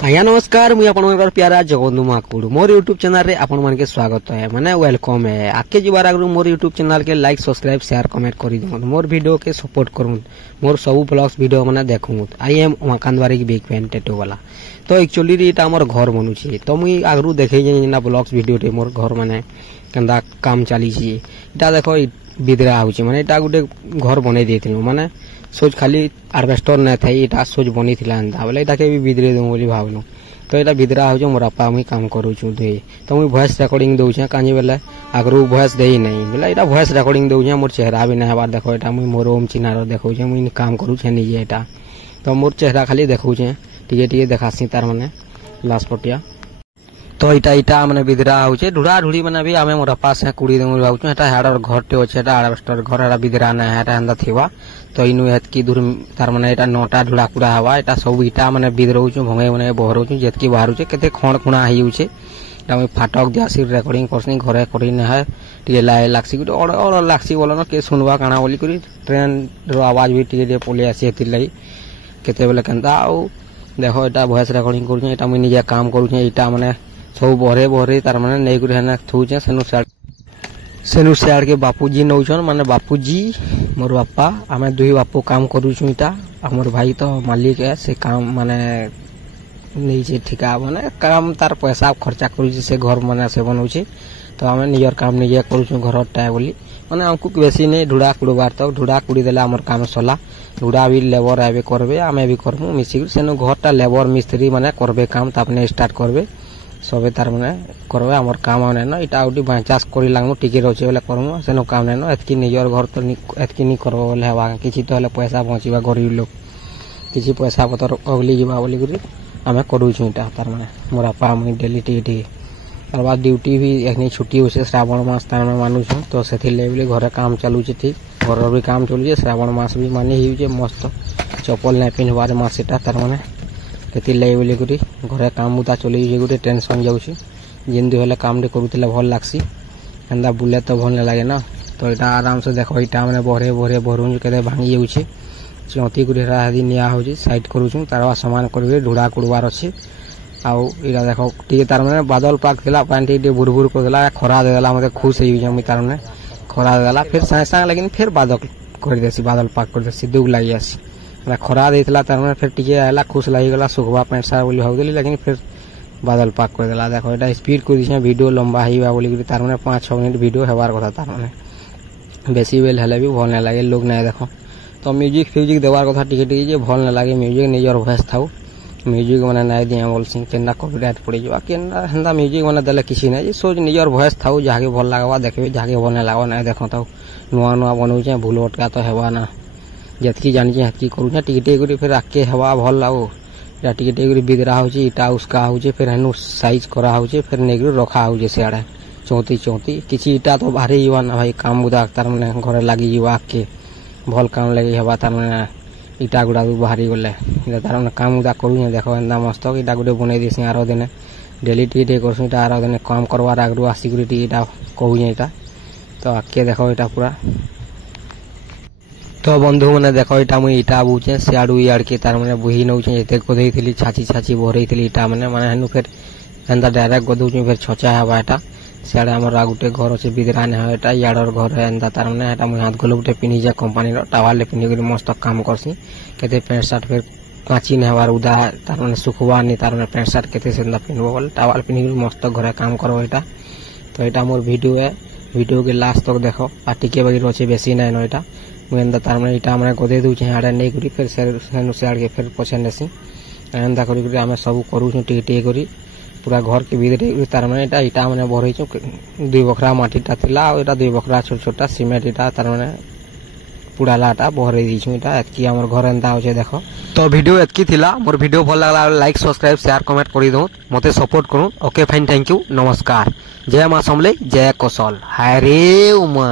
आज्ञा नमस्कार मुझे आप प्यारा जगबंधु महाकुड़ मोर यूट्यूब चैनल रे आपण मन के स्वागत है माने वेलकम है आके जीवार आगु मोर यूट्यूब चैनल के लाइक सब्सक्राइब शेयर कमेंट कर दियो मोर वीडियो के सपोर्ट करूँ मोर सब ब्लॉग्स वीडियो मैंने देखूँ आई एम उमाकांत की बिग फैन टेटू वाला तो एक्चुअली ये आम घर बनुचे तो मुई आगु देखे ब्लॉग्स वीडियो मोर घर माने केंदा काम चली देखो बिदरा हो माने गोटे घर बनई देथिलु माने सोच खाली आर्वेस्टर नहीं था यहाँ सोच बनी थी बोले ये भी बिदरे दूँ बोली भावलु तो यहाँ बिदरा हो मोर बापा मुई काम करुँ दुई तो मुई वॉइस रिकॉर्डिंग दूचे कहीं बेले आगु वॉइस दे नहीं बोले यहाँ वॉइस रिकॉर्डिंग दूचे मोर चेहरा भी नहीं बार देखो यहाँ मुई मोर ओम चिन्हार देखा मुई काम करुचे निजे यहाँ तो मोर चेहरा खाली देखुचे टे देखासी तार मैंने लास्ट पटिया तो इटा मैंने बिदरा होचे ढुड़ा ढुड़ी मैंने भी आमे मोर पास है कुड़ी देमु भावछु एटा हाडर घर टे अछि एटा आरबस्टर घर एटा बिदरा ना है एटा हंदा थिवा तो इनु हेतकी दूर तार माने एटा नोटा ढुड़ा कुड़ा हवा एटा सब इटा माने बिदरौछु भंगे माने बहरौछु जेतकी बाहरुचे केते खण खुणा ही होचे एटा मैं फाटक दियासी रिकॉर्डिंग करसनी घरे करी न है टिके लाए लाक्सी गुटे और लाक्सी बोलो न के सुनवा काना बोली करी ट्रेन रो आवाज भी टिके पोले आसी हेति लाई केते बेले केंदा आ देखो एटा वॉइस रिकॉर्डिंग करूछु एटा मैं निजे काम करूछु एटा माने सब बहरे बहरे तार माने नहीं गुरे थूचे सेनु सियाड़ के बापूजी नौछन माने बापूजी मोर बापा आमे दुई बापू काम करूछु इटा हमर भाई तो मालिक है से काम माने नहीं छे ठिका माने काम तार पैसा खर्चा करूछि से घर माने से बनौछि तो आमे नियर काम निजे करूछु घर टाय बोली माने हमको बेसी नहीं ढुड़ा कुड़बार तो ढुड़ा कुड़ी देला हमर काम सला ढुड़ा भी लेबर आबे करबे आमे भी करमु मिसी सेनु घरटा लेबर मिस्त्री माने करबे काम तापने स्टार्ट करबे सबे तार माने करबे हमर काम आने न इटा उटी बाचास करी लागमु टिके रहचे बोले करमु सेनो काम नै न एतकी निजर घर तो एतकी नि करबो बोले हवा किछि तो हले पैसा पहुंचीबा गरीब लोग किछि पैसा पतर अगली जीवा बोली गुरी आमे करू छु इटा तार माने मोरा पा मुई डेली टी तार बाद ड्यूटी भी एखनी छुट्टी होसे श्रावण मास तार में मानु छु तो सेथि ले बोले घरे काम चालू छै ठीक घर भी काम चलु छै श्रावण मास भी माने हिउ छै मस्त चप्पल नै पिनबार मास इटा तार माने केति लै बोली गुरी घरे काम मुता चली जे गुटे टेंशन जाउछि जिंदु हेले काम रे करूतिले भल लागसी एंदा बुले तो भल न लागे ना तो इटा आराम से देखो इटा माने बहरे बहरे भरुं केते भांगी जाउछि चौती गुरी रादी निया होछि साइड करूछु तारवा सामान करबे ढुड़ा कुड़वार अछि आउ इरा देखो टिके तार माने बादल पाक देला पानी टिके बुरबुर कर देला खरा दे देला मते खुश होई जमी तार माने खरा देला फिर साए लेकिन फिर बादल कर देसी बादल पाक कर देसी दुग लागि आसी खरा देला तार माने फिर टिके आला खुश लागि गला सुखबा पेंट सार बोली भाव देली लेकिन फिर बादल पाक कर देला देखो एटा स्पीड कर दिछे वीडियो लंबा हिबा बोली तार माने 5-6 मिनट वीडियो हेबार कथा तार माने बेसी बेल हेले भी भल न लागे लोग नै देखो तो म्यूजिक फ्यूजिक देवार कथा टिके टिके जे भल न लागे म्यूजिक निजर वॉइस थाउ म्यूजिक माने नै दिया बोल सिंह केना कॉपीराइट पड़ी जवा केना हंदा म्यूजिक माने देले किछि नै जे सोच निजर वॉइस थाउ जाके भल लागवा देखबे जाके भल न लागवा नै देखो ताउ नुआ नुआ बनउ छै भूल अटका तो हेबा ना जतकी जानि छै हतकी करू छै टिके टिके करी फिर आके हेबा भल लागो या टिके टिके करी बिदरा होछि इटा उसका होछि फिर हनु साइज करा होछि फिर नेगरी रखा होछि सेआडे चौती किछि इटा तो भारी जीवा ना भाई काम बुदा तार माने घरे लागि जीवा के भल काम लागि हेबा तार माने इटा गुडा भारी गले तार माने काम बुदा करू देखो एंदा मस्त इटा गुडे बनै देसी आरो दिने डेली टिके करसु इटा आरो दिने काम करवार आगरु आसी गुडी टिके इटा कहू इटा तो आके देखो इटा पूरा तो बंधु मैंने देखो इटा मुई इटा बुचे सियाडू याड के तार माने बुही नउचे एते गदेई थिली छाची भरई थिली इटा माने हनु फिर एंदा डायरेक्ट गदउचे फिर छचा हवा एटा सियाडे हमर गुटे घर अछि बिदरा ने एटा याडर घर एंदा तार माने एटा मुई हाथ गोल गुटे पिनी जे कंपनी रो टावाल ले पिनी गरी मस्त काम करसी केते पैंट शर्ट फिर काची ने हवार उदा तार माने सुखवा नि तार माने पैंट शर्ट केते सेंदा पिनबो बोले टावाल पिनी गरी मस्त घरे काम करबो एटा तो एटा मोर वीडियो है वीडियो के लास्ट तक देखो आ टिके बगी रोचे बेसी नै न एटा मुंदा तार माने इटा माने गदे दूचे हाडे नै करी फिर सेनु सियाड़ के फिर पछे नेसी एंदा करी करी आमे सब करू छु टिके टिके करी पूरा घर के भीतर तार माने इटा माने भरै छु 2 बखरा माटीटा थिला आ एटा 2 बखरा छोट छोटा सीमेंट इटा तार माने पूरा लाटा भरै दी छु इटा एतकी हमर घर एंदा होचे देखो तो वीडियो एतकी थिला मोर वीडियो भल लागला लाइक सब्सक्राइब शेयर कमेंट करी दो मते सपोर्ट करू ओके फाइन थैंक यू नमस्कार जय मां समले जय कौशल हाय रे उमा।